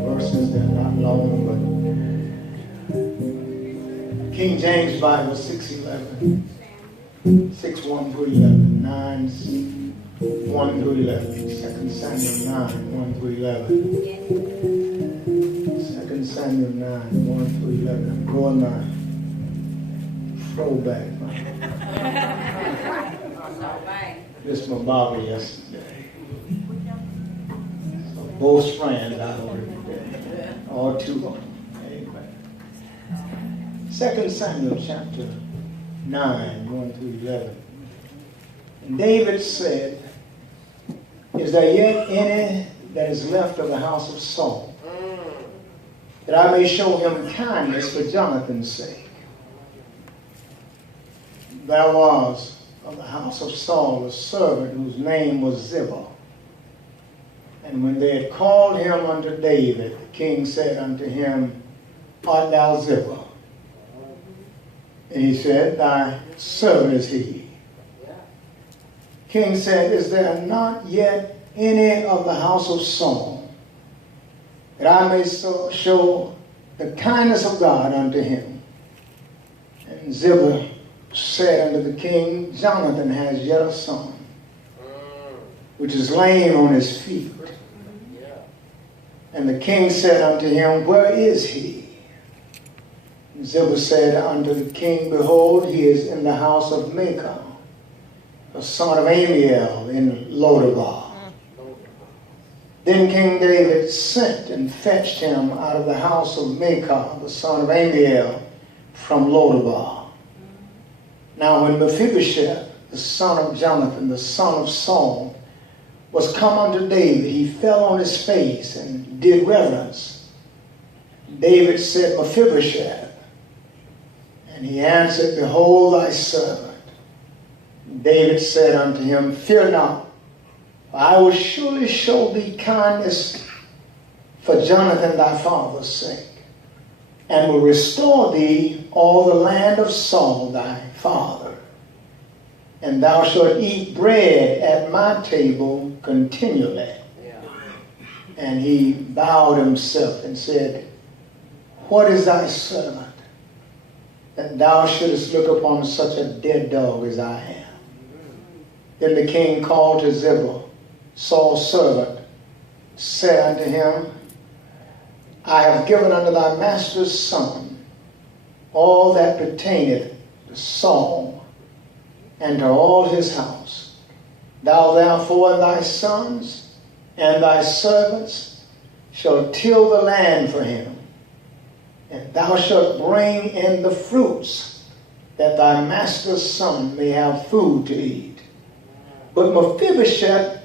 verses. They're not long, but King James Bible 6:11, 6:1 through 11, 9, 1 through 11, 2 Samuel 9, 1 through 11, 2 Samuel 9, 1 through 11. I'm going my throwback. This my Bible yesterday. So both friends out on it today. All two of them. Amen. 2 Samuel chapter 9, 1 through 11. And David said, "Is there yet any that is left of the house of Saul, that I may show him kindness for Jonathan's sake? There was of the house of Saul a servant whose name was Ziba. And when they had called him unto David, the king said unto him, Art thou Ziba? And he said, Thy servant is he. King said, Is there not yet any of the house of Saul, that I may show the kindness of God unto him? And Ziba said unto the king, Jonathan has yet a son, which is lame on his feet. And the king said unto him, Where is he? And Ziba said unto the king, Behold, he is in the house of Micah, the son of Amiel, in Lodabar. Then King David sent and fetched him out of the house of Micah, the son of Amiel, from Lodabar. Now when Mephibosheth, the son of Jonathan, the son of Saul, was come unto David, he fell on his face and did reverence. David said, Mephibosheth. And he answered, Behold thy servant. David said unto him, Fear not, for I will surely show thee kindness for Jonathan thy father's sake, and will restore thee all the land of Saul thy father. And thou shalt eat bread at my table continually. And he bowed himself and said, What is thy servant, that thou shouldest look upon such a dead dog as I am? Then the king called to Ziba, Saul's servant, said unto him, I have given unto thy master's son all that pertaineth to Saul and to all his house. Thou therefore and thy sons and thy servants shall till the land for him, and thou shalt bring in the fruits, that thy master's son may have food to eat. But Mephibosheth,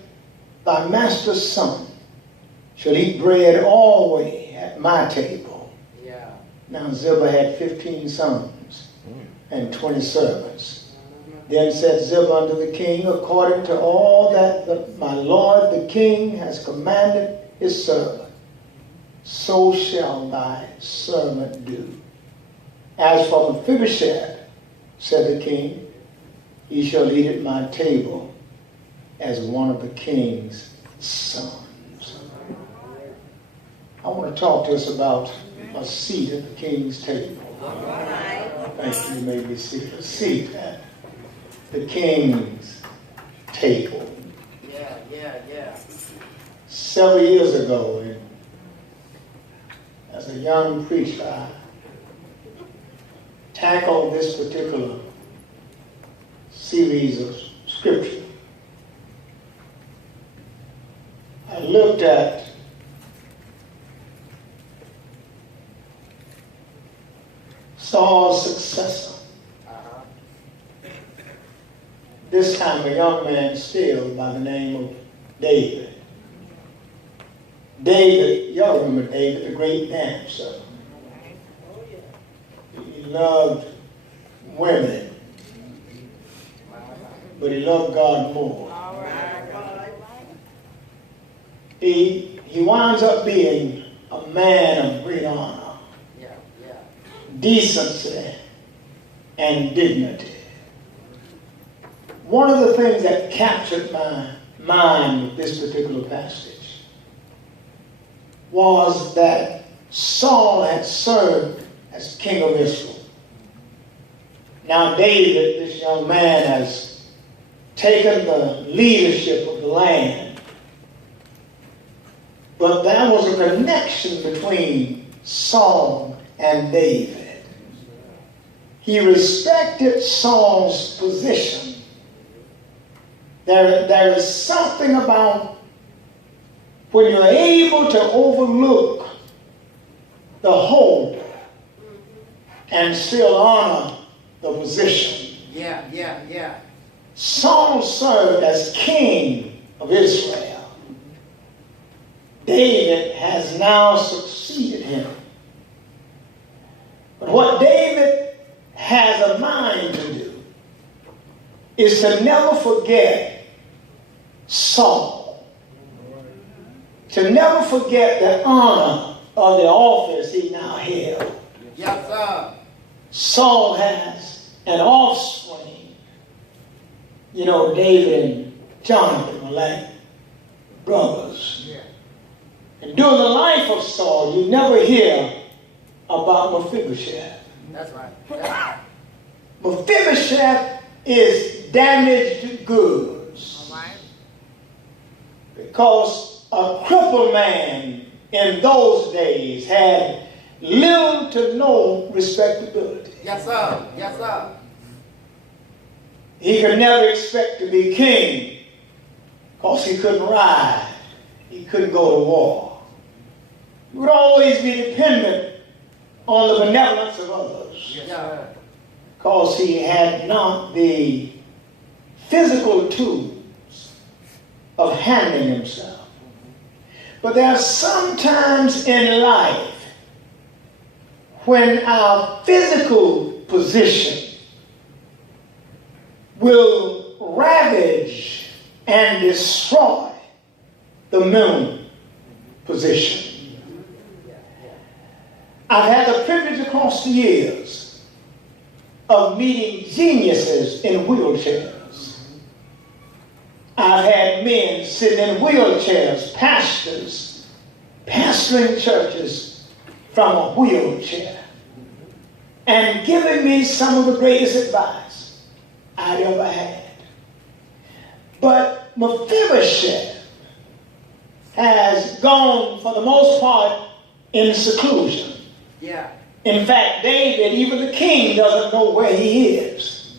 thy master's son, shall eat bread always at my table. Now Ziba had 15 sons and 20 servants. Then said Ziba unto the king, According to all that my lord the king has commanded his servant, so shall thy servant do. As for Mephibosheth, said the king, he shall eat at my table as one of the king's sons. I want to talk to us about a seat at the king's table. Thank you. You may be seated. A seat at the king's table. Several years ago, as a young preacher, I tackled this particular series of scripture. I looked at Saul's successor. This time a young man still by the name of David. David, y'all remember David, the great dancer. He loved women, but he loved God more. He winds up being a man of great honor, decency, and dignity. One of the things that captured my mind with this particular passage was that Saul had served as king of Israel. Now David, this young man, has taken the leadership of the land. But there was a connection between Saul and David. He respected Saul's position. There is something about when you're able to overlook the whole and still honor the position. Yeah. Saul served as king of Israel. David has now succeeded him. But what David has a mind to do is to never forget Saul. To never forget the honor of the office he now held. Yes, sir. Saul has an offspring. You know, David and Jonathan were like brothers. Yeah. And during the life of Saul, you never hear about Mephibosheth. That's right. Mephibosheth is damaged goods. All right. Because a crippled man in those days had little to no respectability. Yes, sir. He could never expect to be king because he couldn't ride. He couldn't go to war. He would always be dependent on the benevolence of others. Yes, sir. Because he had not the physical tools of handling himself. But there are some times in life when our physical position will ravage and destroy the mental position. I've had the privilege across the years of meeting geniuses in wheelchairs. I've had men sitting in wheelchairs, pastors, pastoring churches from a wheelchair, and giving me some of the greatest advice I'd ever had. But Mephibosheth has gone, for the most part, in seclusion. Yeah. In fact, David, even the king, doesn't know where he is.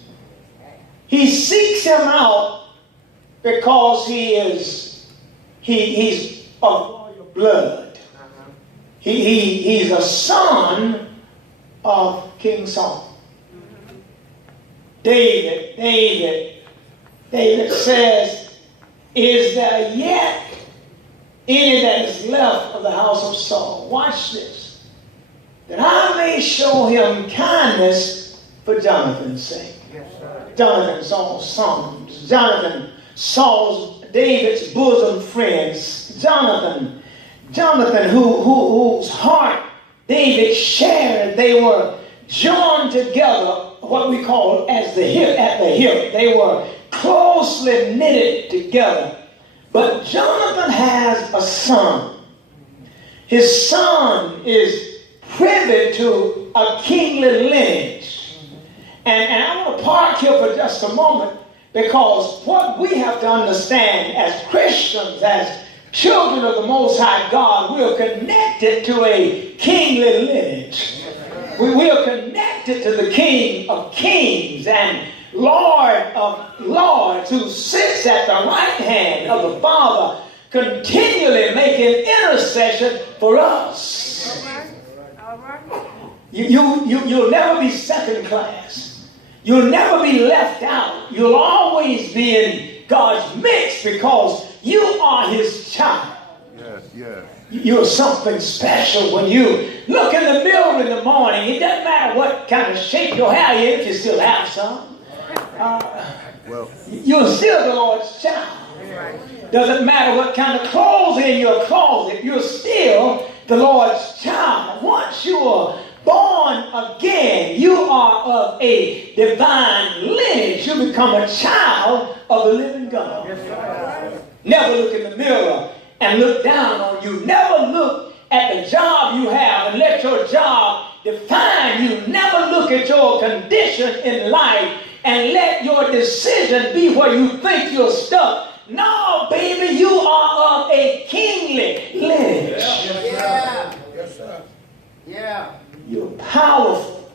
He seeks him out because he's of royal blood. He's a son of King Saul. David says, "Is there yet any that is left of the house of Saul?" Watch this. "That I may show him kindness for Jonathan's sake." Yes, sir. Jonathan, Saul's sons. Jonathan, David's bosom friends. Jonathan, whose heart David shared. They were joined together, what we call as the hip, at the hip. They were closely knitted together. But Jonathan has a son. His son is privy to a kingly lineage. And I want to park here for just a moment, because what we have to understand as Christians, as children of the Most High God, we are connected to a kingly lineage. We are connected to the King of Kings and Lord of Lords, who sits at the right hand of the Father, continually making intercession for us. All right. You'll never be second class. You'll never be left out. You'll always be in God's mix because you are His child. Yes. You're something special when you look in the mirror in the morning. It doesn't matter what kind of shape your hair is, if you still have some. You're still the Lord's child. Doesn't matter what kind of clothes in your closet, you're still the Lord's child. Once you are born again, you are of a divine lineage. You become a child of the living God. Never look in the mirror and look down on you. Never look at the job you have and let your job define you. Never look at your condition in life and let your decision be where you think you're stuck. No, baby, you are of a kingly lineage. Yeah. Yes, sir. Yeah. You're powerful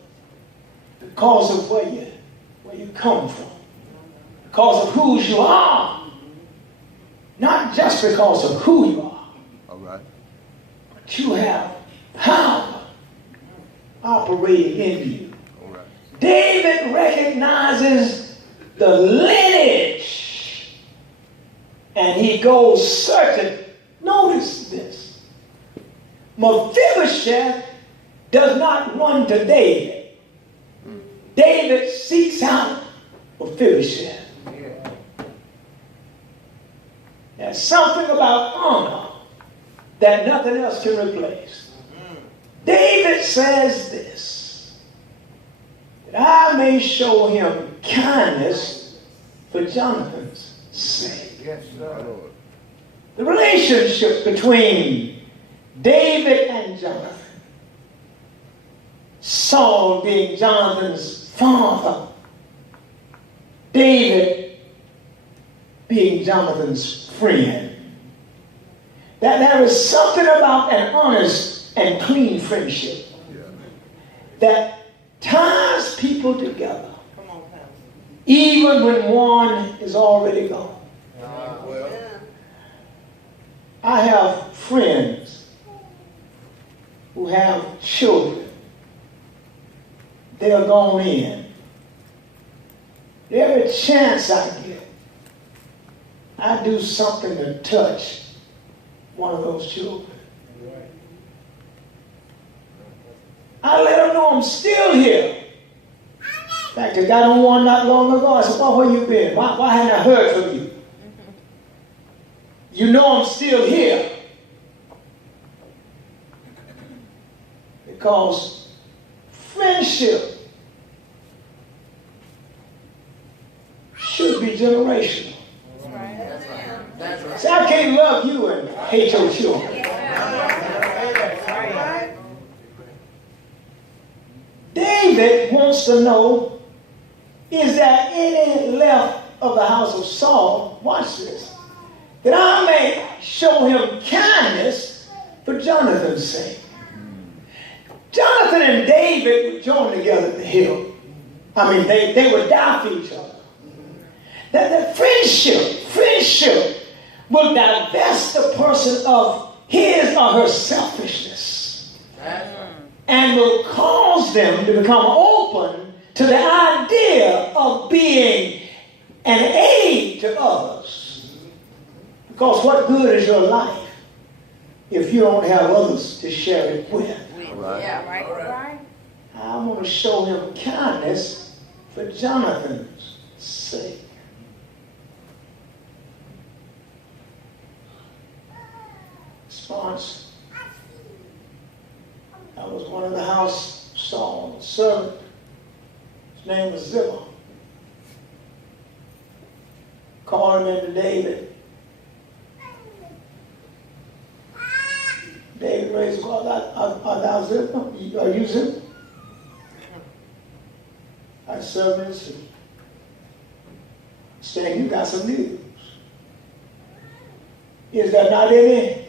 because of where you come from, because of who you are, not just because of who you are. All right. But you have power operating in you. All right. David recognizes the lineage and he goes searching. Notice this. Mephibosheth does not run to David. David seeks out Mephibosheth. There's something about honor that nothing else can replace. David says this, that I may show him kindness for Jonathan's sake. Yes, sir. The relationship between David and Jonathan, Saul being Jonathan's father, David being Jonathan's friend. That there is something about an honest and clean friendship that ties people together, even when one is already gone. I have friends who have children. They are gone in. Every chance I get, I do something to touch one of those children. I let them know I'm still here. In fact, I got on one not long ago. I said, "Well, where you been? Why hadn't I heard from you? You know I'm still here." Because friendship should be generational. That's right. See, I can't love you and hate your children. David wants to know, is there any left of the house of Saul, watch this, that I may show him kindness for Jonathan's sake. Jonathan and David would join together at the hill. I mean, they would die for each other. That friendship will divest the person of his or her selfishness and will cause them to become open to the idea of being an aid to others. Because what good is your life if you don't have others to share it with? Right. Yeah, right. I'm going to show him kindness for Jonathan's sake. Response. I was one of the house Saul, a servant. His name was Ziba. Called him into David. David raised the call. Are thou Ziba? Are you Ziba? I serve in his saying, you got some news. Is there not any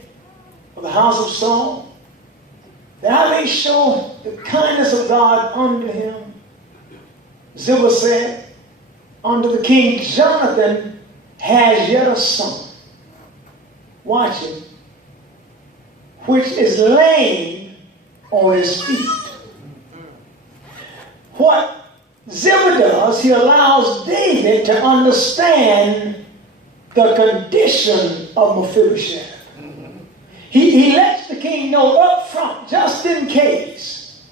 of the house of Saul that I may show the kindness of God unto him? Ziba said, unto the king Jonathan has yet a son. Watch it. Which is lame on his feet. What Ziba does, he allows David to understand the condition of Mephibosheth. He lets the king know up front, just in case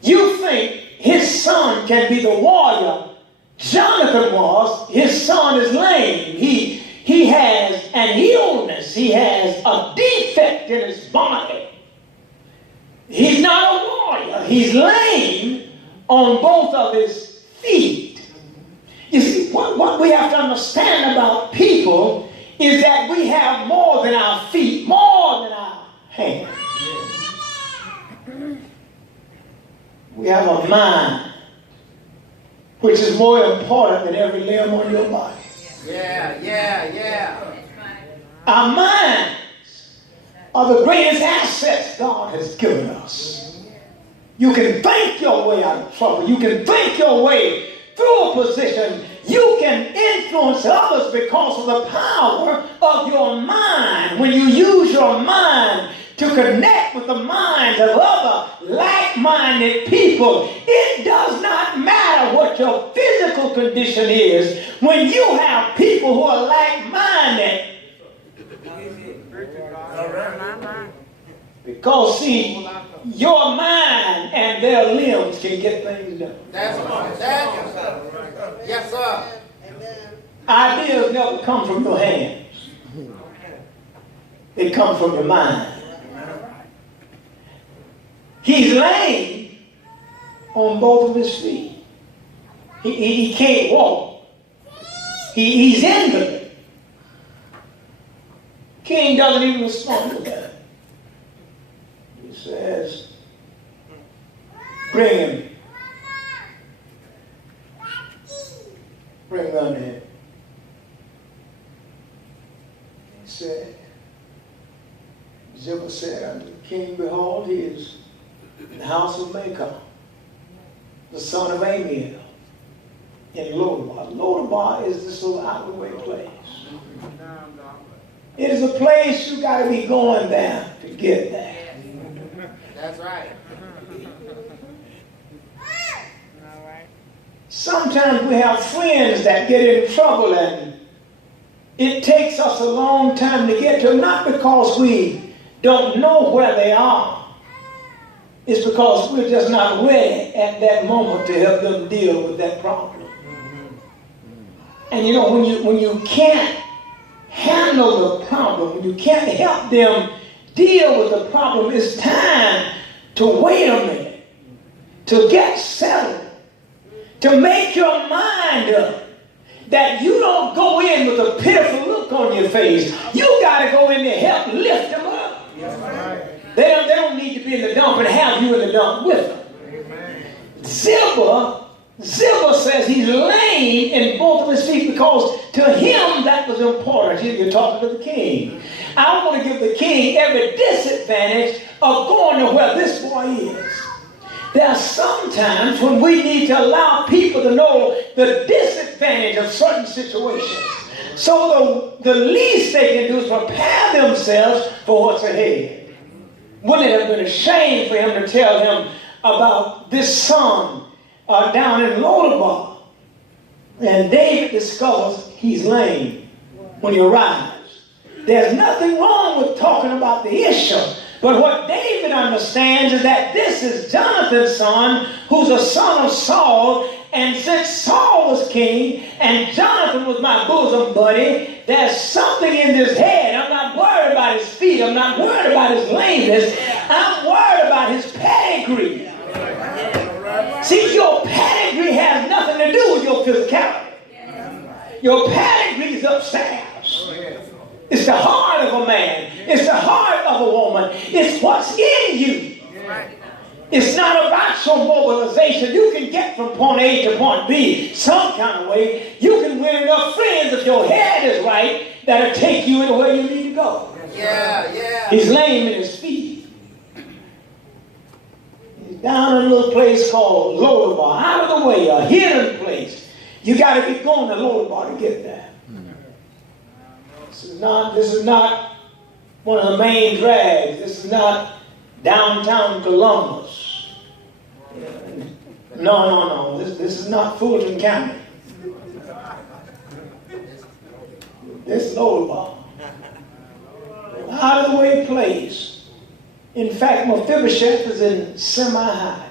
you think his son can be the warrior Jonathan was. His son is lame. He has an illness. He has a defect in his body. He's not a warrior. He's lame on both of his feet. You see, what we have to understand about people is that we have more than our feet, more than our hands. We have a mind, which is more important than every limb on your body. Yeah. Our minds are the greatest assets God has given us. You can think your way out of trouble. You can think your way through a position. You can influence others because of the power of your mind. When you use your mind to connect with the minds of other like-minded people, it does not matter what your physical condition is. When you have people who are like-minded, because see, your mind and their limbs can get things done. That's right. Yes, sir. Ideas never come from your hands. They come from your mind. He's lame on both of his feet. He can't walk. He's invalid. King doesn't even respond to that. He says, bring him. Bring him unto him. He said, Ziba said unto the king, behold, he is in the house of Machir, the son of Amiel, in Lodabar. Lodabar is this little out of the way place. It is a place you got to be going there to get there. That's right. Sometimes we have friends that get in trouble and it takes us a long time to get to them, not because we don't know where they are. It's because we're just not ready at that moment to help them deal with that problem. And you know, when you can't handle the problem, when you can't help them deal with the problem, it's time to wait a minute, to get settled, to make your mind up that you don't go in with a pitiful look on your face. You got to go in to help lift them up. They don't need to be in the dump and have you in the dump with them. Ziba says he's lame in both of his feet because to him that was important. You're talking to the king. I want to give the king every disadvantage of going to where this boy is. There are some times when we need to allow people to know the disadvantage of certain situations. So the least they can do is prepare themselves for what's ahead. Wouldn't it have been a shame for him to tell him about this son down in Lodabar? And David discovers he's lame when he arrives. There's nothing wrong with talking about the issue. But what David understands is that this is Jonathan's son, who's a son of Saul. And since Saul was king and Jonathan was my bosom buddy, there's something in his head. I'm not worried about his feet. I'm not worried about his lameness. I'm worried about his pedigree. See, your pedigree has nothing to do with your physicality. Your pedigree is upstairs. It's the heart of a man. It's the heart of a woman. It's what's in you. It's not about your mobilization. You can get from point A to point B some kind of way. You can win enough friends if your head is right that'll take you in where you need to go. Yeah. He's lame in his feet. He's down in a little place called Lodabar, out of the way, a hidden place. You got to be going to Lodabar to get there. This is not one of the main drags. This is not downtown Columbus. No. This is not Fulton County. This is Lodabar. Out of the way place. In fact, Mephibosheth is in semi-high.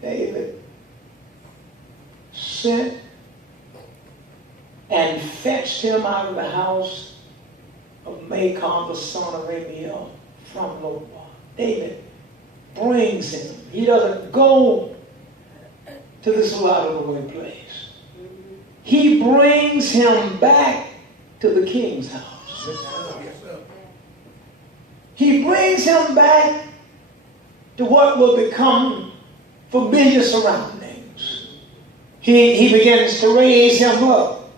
David sent and fetched him out of the house of Machir, the son of Amiel, from Lodabar. David brings him. He doesn't go to this out-of-the-way place. He brings him back to the king's house. he brings him back to what will become familiar surroundings. He begins to raise him up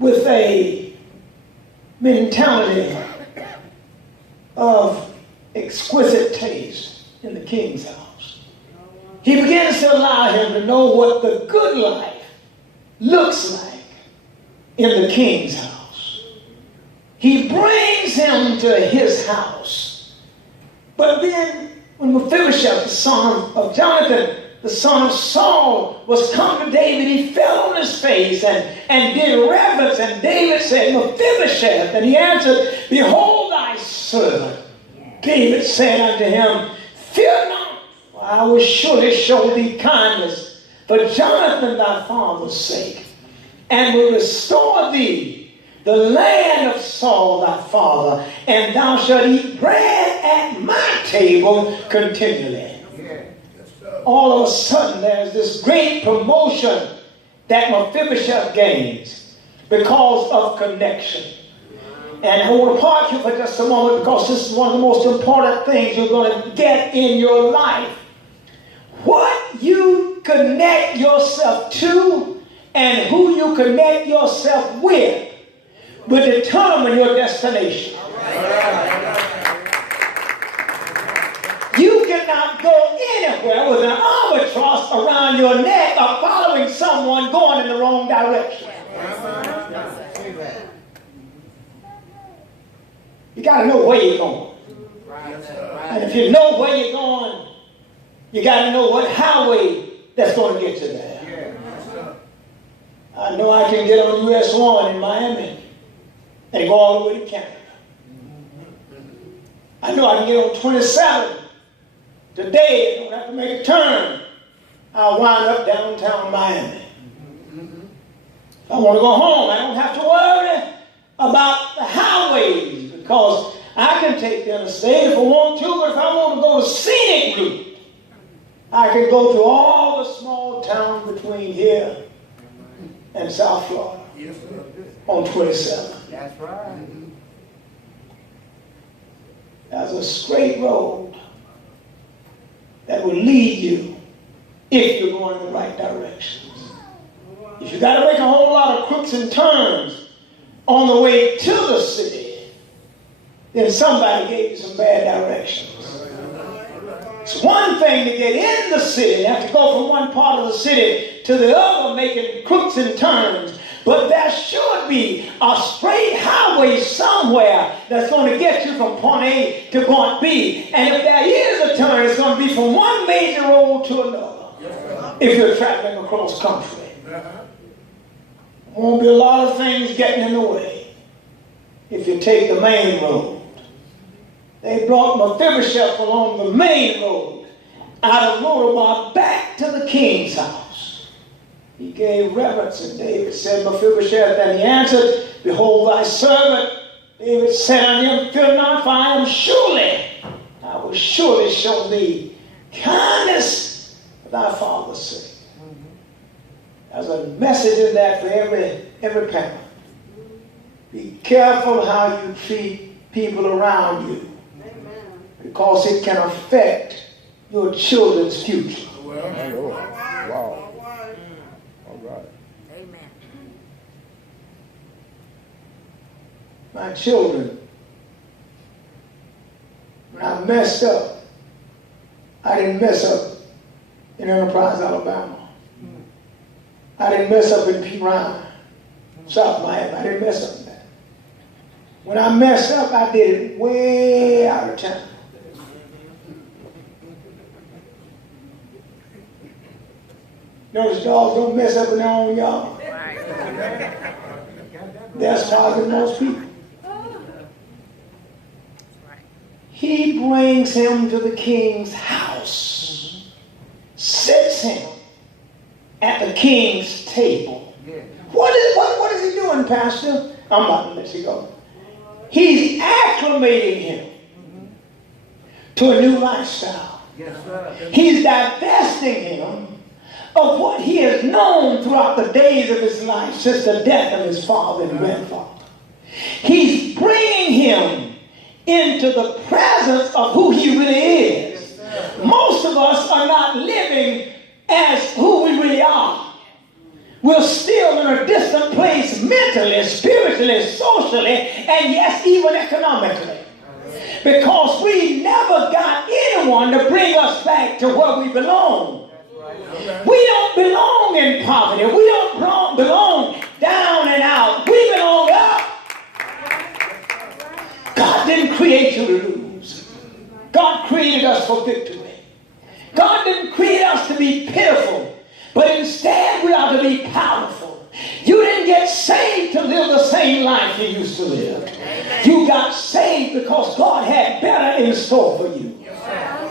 with a mentality of exquisite taste in the king's house. He begins to allow him to know what the good life looks like in the king's house. He brings him to his house. But then when Mephibosheth, the son of Jonathan, the son of Saul, was come to David, he fell on his face and did reverence. And David said, Mephibosheth. And he answered, behold thy servant. David said unto him, fear not, for I will surely show thee kindness for Jonathan thy father's sake, and will restore thee the land of Saul thy father, and thou shalt eat bread at my table continually. All of a sudden there's this great promotion that Mephibosheth gains because of connection. And I want to park here for just a moment because this is one of the most important things you're going to get in your life. What you connect yourself to and who you connect yourself with will determine your destination. You cannot go anywhere with an albatross around your neck or following someone going in the wrong direction. You got to know where you're going. And if you know where you're going, you got to know what highway that's going to get you there. I know I can get on US 1 in Miami and go all the way to Canada. I know I can get on 27 today and don't have to make a turn. I'll wind up downtown Miami. If I want to go home, I don't have to worry about the highways because I can take the interstate if I want to, but if I want to go the scenic route, I can go through all the small towns between here and South Florida on 27. That's right. There's a straight road that will lead you if you're going in the right directions. If you got to make a whole lot of crooks and turns on the way to the city, then somebody gave you some bad directions. It's one thing to get in the city, you have to go from one part of the city to the other making crooks and turns, but there should be a straight highway somewhere that's going to get you from point A to point B. And if there is a turn, it's going to be from one major road to another if you're traveling across country. There won't be a lot of things getting in the way if you take the main road. They brought Mephibosheth along the main road out of Beulah back to the king's house. He gave reverence, and David said, Mephibosheth, and he answered, behold thy servant. David said unto him, fear not, for I will surely show thee kindness for thy father's sake. There's a message in that for every parent. Be careful how you treat people around you, because it can affect your children's future. Wow. All right. Amen. My children, when I messed up, I didn't mess up in Enterprise, Alabama. I didn't mess up in Piran, South Miami. I didn't mess up in that. When I messed up, I did it way out of town. Notice dogs don't mess up in their own yard. They're smarter than most people. He brings him to the king's house, sits him at the king's table. What is he doing, Pastor? I'm about to let you go. He's acclimating him to a new lifestyle. He's divesting him of what he has known throughout the days of his life since the death of his father and grandfather. He's bringing him into the presence of who he really is. Most of us are not living as who we really are. We're still in a distant place mentally, spiritually, socially, and yes, even economically. Because we never got anyone to bring us back to where we belong. We don't belong in poverty. We don't belong down and out. We belong up. God didn't create you to lose. God created us for victory. God didn't create us to be pitiful, but instead we are to be powerful. You didn't get saved to live the same life you used to live. You got saved because God had better in store for you.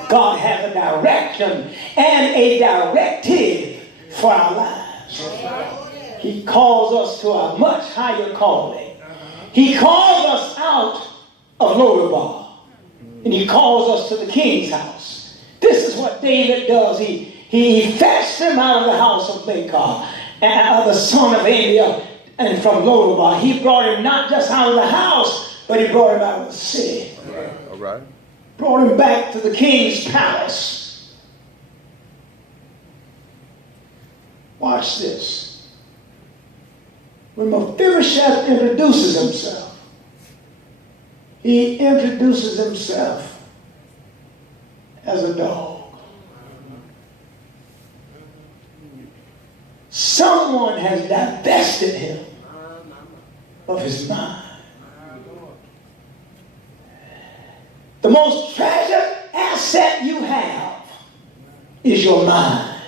God has a direction and a directive for our lives. He calls us to a much higher calling. He calls us out of Lodabar, and he calls us to the king's house. This is what David does. He fetched him out of the house of Beulah, the son of Amiel, and from Lodabar. He brought him not just out of the house, but he brought him out of the city. All right. Brought him back to the king's palace. Watch this. When Mephibosheth introduces himself, he introduces himself as a dog. Someone has divested him of his mind. The most treasured asset you have is your mind.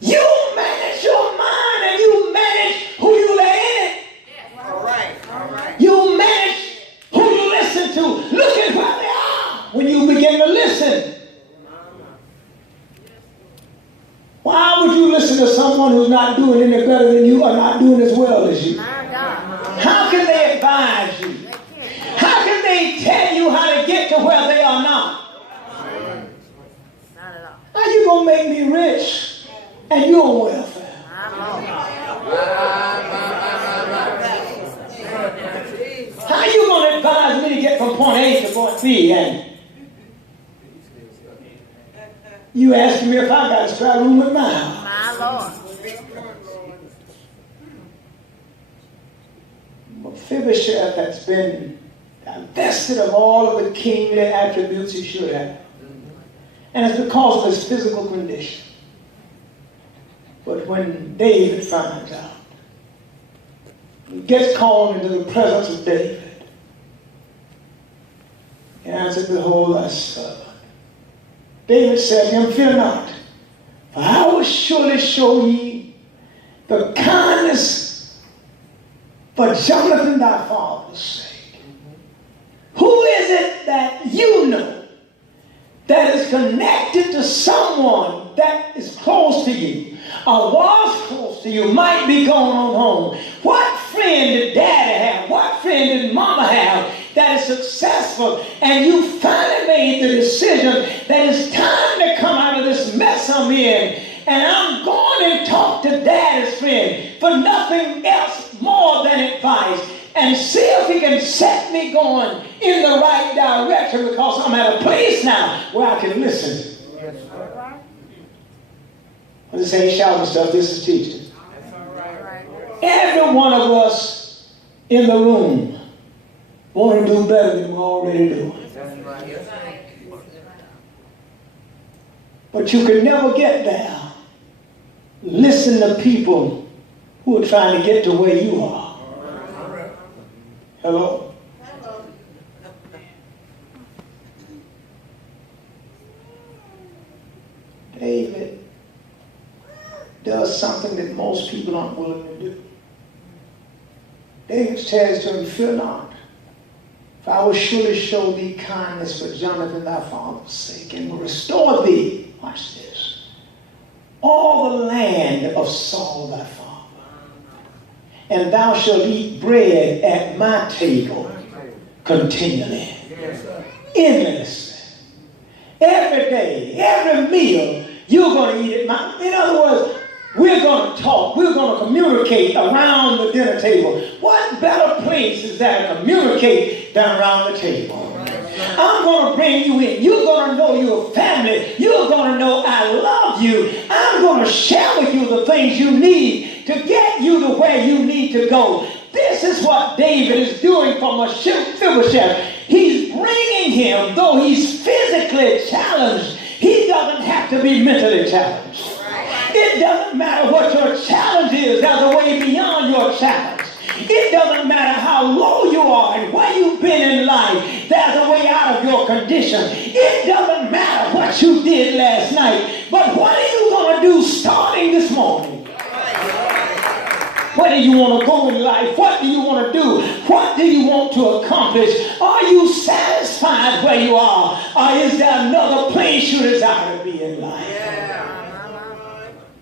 You manage your mind and you manage who you let in it. All right. You manage who you listen to. Look at where they are when you begin to listen. Why would you listen to someone who's not doing any better than you or not doing as well as you? How can they advise you? How can they tell you how to get to where they are not? How you going to make me rich and you on welfare? How you going to advise me to get from point A to point B and you asking me if I got a spare room in my house? My Lord. Mephibosheth has been divested of all of the kingly attributes he should have. And it's because of his physical condition. But when David finds out, he gets called into the presence of David. He answered, "Behold thy servant." David said to him, "Fear not, for I will surely show ye the kindness for Jonathan thy father's sake." Who is it that you know that is connected to someone that is close to you or was close to you, might be going on home? What friend did daddy have? What friend did mama have that is successful and you finally made the decision that it's time to come out of this mess I'm in and I'm going and talk to daddy's friend for nothing else more than advice and see if he can set me going in the right direction, because I'm at a place now where I can listen. This ain't shouting stuff, this is teaching. Every one of us in the room want to do better than we're already doing. But you can never get there. Listen to people who are trying to get to where you are. Hello? David does something that most people aren't willing to do. David says to him, "Fear not, for I will surely show thee kindness for Jonathan thy father's sake, and will restore thee," watch this, "all the land of Saul thy father. And thou shalt eat bread at my table continually, endlessly. Every day, every meal, you're going to eat at my..." In other words, we're going to talk. We're going to communicate around the dinner table. What better place is that to communicate down around the table. I'm going to bring you in. You're going to know your family. You're going to know I love you. I'm going to share with you the things you need to get you to where you need to go. This is what David is doing for Mephibosheth. He's bringing him, though he's physically challenged, he doesn't have to be mentally challenged. It doesn't matter what your challenge is, there's a way beyond your challenge. It doesn't matter how low you are and where you've been in life, there's a way out of your condition. It doesn't matter what you did last night, but what are you going to do starting this morning? Where do you want to go in life? What do you want to do? What do you want to accomplish? Are you satisfied where you are? Or is there another place you desire to be in life?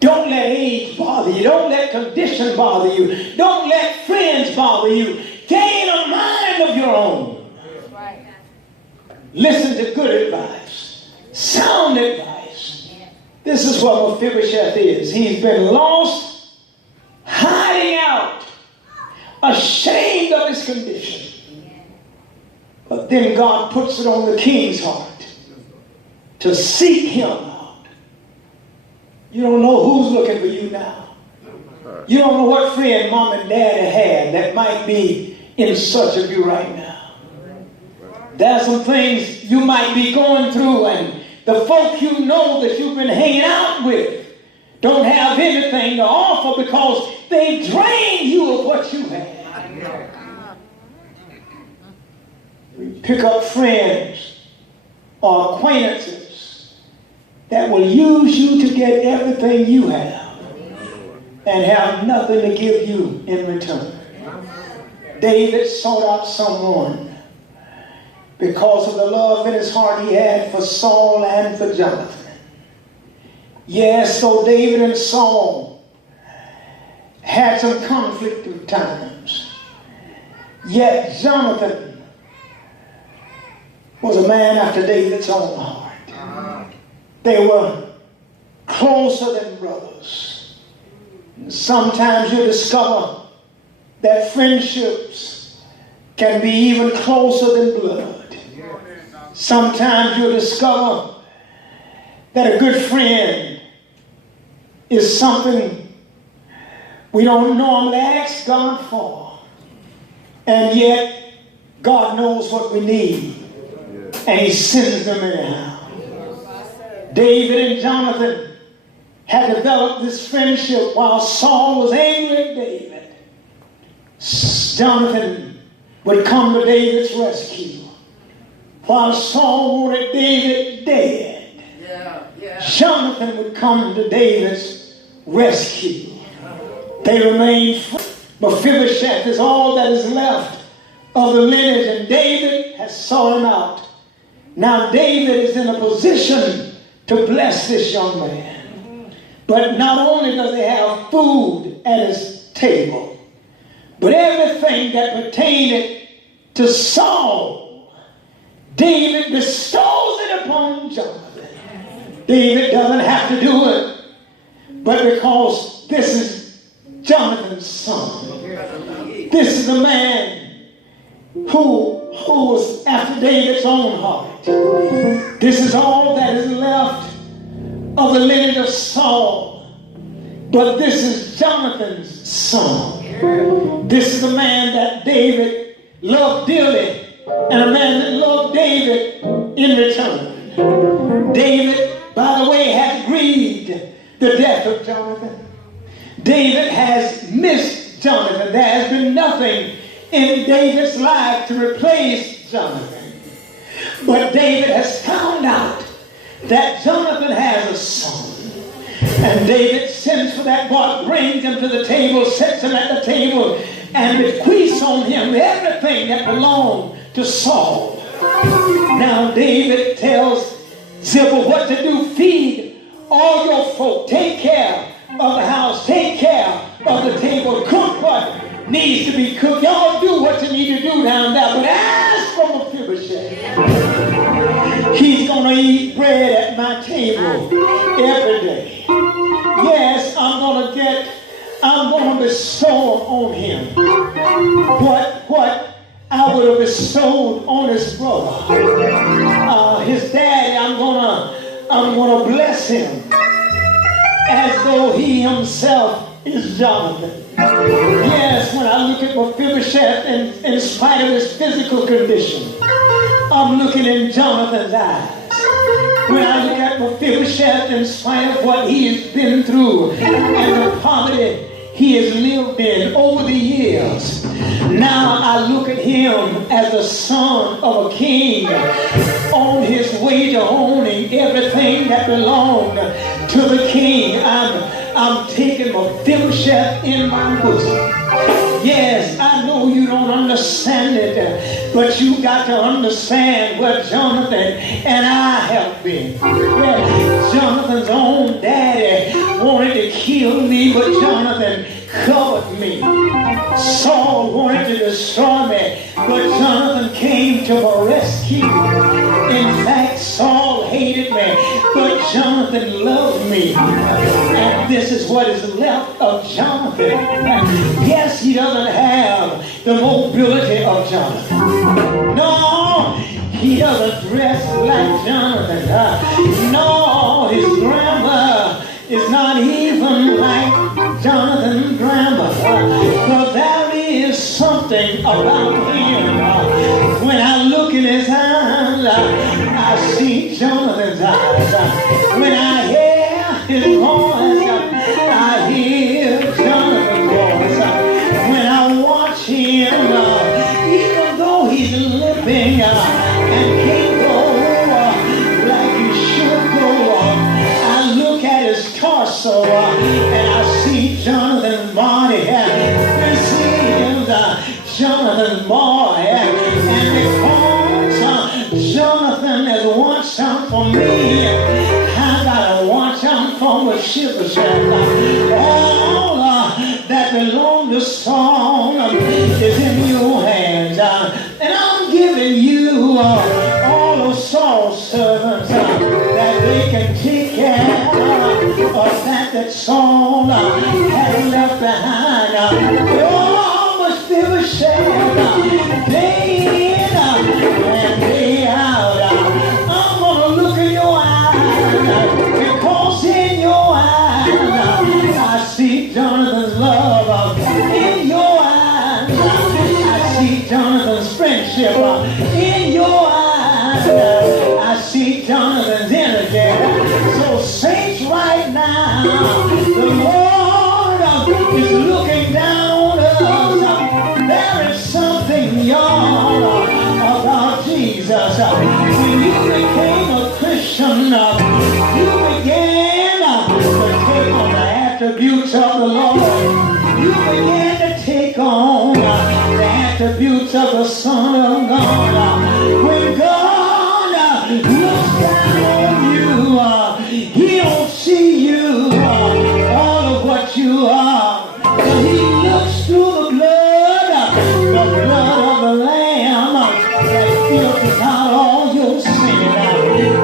Don't let age bother you. Don't let condition bother you. Don't let friends bother you. Gain a mind of your own. Listen to good advice. Sound advice. This is what Mephibosheth is. He's been lost, hiding out, ashamed of his condition. But then God puts it on the king's heart to seek him out. You don't know who's looking for you now. You don't know what friend mom and daddy had that might be in search of you right now. There's some things you might be going through, and the folk you know that you've been hanging out with don't have anything to offer because they drained you of what you had. We pick up friends or acquaintances that will use you to get everything you have and have nothing to give you in return. David sought out someone because of the love in his heart he had for Saul and for Jonathan. Yes, so David and Saul had some conflict at times. Yet Jonathan was a man after David's own heart. They were closer than brothers. Sometimes you discover that friendships can be even closer than blood. Sometimes you discover that a good friend is something we don't normally ask God for. And yet, God knows what we need. And he sends them anyhow. David and Jonathan had developed this friendship while Saul was angry at David. Jonathan would come to David's rescue. While Saul wanted David dead, Jonathan would come to David's rescue. They remained friends. Mephibosheth is all that is left of the lineage, and David has sought him out. Now David is in a position to bless this young man. But not only does he have food at his table, but everything that pertained to Saul, David bestows it upon Jonathan. David doesn't have to do it, but because this is Jonathan's son. This is a man who was after David's own heart. This is all that is left of the lineage of Saul. But this is Jonathan's son. This is a man that David loved dearly, and a man that loved David in return. David, by the way, has grieved the death of Jonathan. David has missed Jonathan. There has been nothing in David's life to replace Jonathan. But David has found out that Jonathan has a son. And David sends for that boy, brings him to the table, sets him at the table, and bequeaths on him everything that belonged to Saul. Now David tells Ziba what to do. Feed all your folk. Take care of the house. Take care of the table. Cook what needs to be cooked. Y'all do what you need to do down there. But as for Mephibosheth, he's going to eat bread at my table every day. Yes, I'm going to bestow on him what I would have bestowed bestowed on his brother. His daddy, I'm gonna bless him as though he himself is Jonathan. Yes, when I look at Mephibosheth, in spite of his physical condition, I'm looking in Jonathan's eyes. When I look at Mephibosheth, in spite of what he has been through and the poverty he has lived in over the years, now I look at him as the son of a king on his way to owning everything that belonged to the king. I'm taking Mephibosheth in my bosom. Yes, I know you don't understand it, but you got to understand what Jonathan and I have been. Yeah, Jonathan's own daddy wanted to kill me, but Jonathan covered me. Saul wanted to destroy me, but Jonathan came to my rescue. In fact, Saul hated me, but Jonathan loved me. And this is what is left of Jonathan. Yes, he doesn't have the mobility of Jonathan. No, he doesn't dress like Jonathan. No, his grammar is not even like Jonathan's grammar. But there is something about him. When I look in his eyes, I see Jonathan's eyes. When I hear his voice, I hear Jonathan's voice. When I watch him, even though he's limping and can't go like he should go, I look at his torso and I see Jonathan's body. This is Jonathan's boy, and because Jonathan has watched out for me, I gotta watch out for Mephibosheth. All that belongs to Saul is in your hands, and I'm giving you all of Saul's servants that they can take care of that Saul has left behind. Oh, Mephibosheth, day in and day out, I'm gonna look in your eyes, because in your eyes I see Jonathan's love. In your eyes I see Jonathan's friendship. In your eyes I see Jonathan's energy. So saints, right now the Lord is looking down on us. There is something, y'all, about Jesus. When you became a Christian, you began to take on the attributes of the Lord. You began to take on the attributes of the Son of God. When God looks down on you, He don't see you all of what you are, but He looks through the blood of the Lamb that filters out all your sin.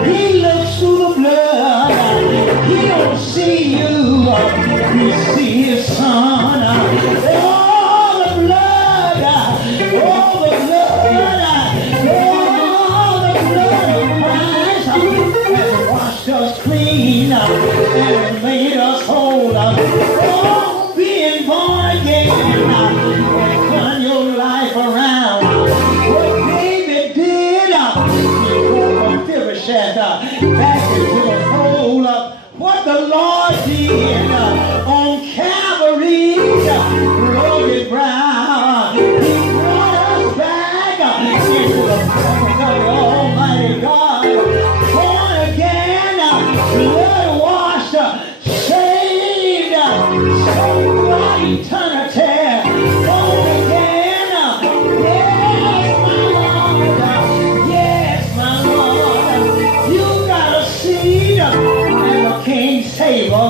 He looks through the blood. He don't see you. He see His Son. All the blood of Christ has washed us clean and made us whole. Oh, being born again and turn your life around. What David did, he brought Mephibosheth back into the fold. What the Lord did on Calvary, rugged brow, He brought us back into the presence of the Almighty God. Born again, blood washed, saved, saved for eternity. Born again, yes, my Lord, you got a seed at the King's table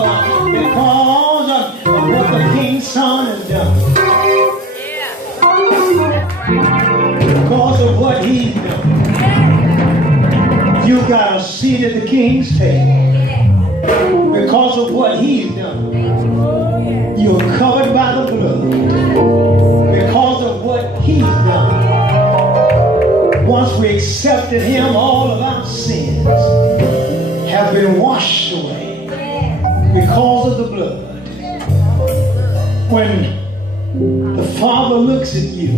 because of what the King's Son has done. Because of what He's done. You got a seat at the King's table because of what He's done. You're covered by the blood because of what He's done. once we accepted him, all of our sins have been washed away because of the blood. When the Father looks at you,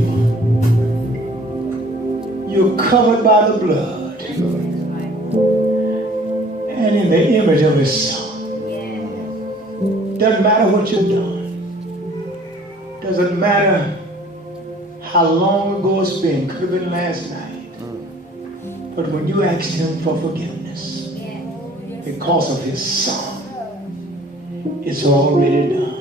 you're covered by the blood and in the image of his Son. Doesn't matter what you've done. Doesn't matter how long ago it's been. Could have been last night. But when you asked him for forgiveness because of his Son, it's already done.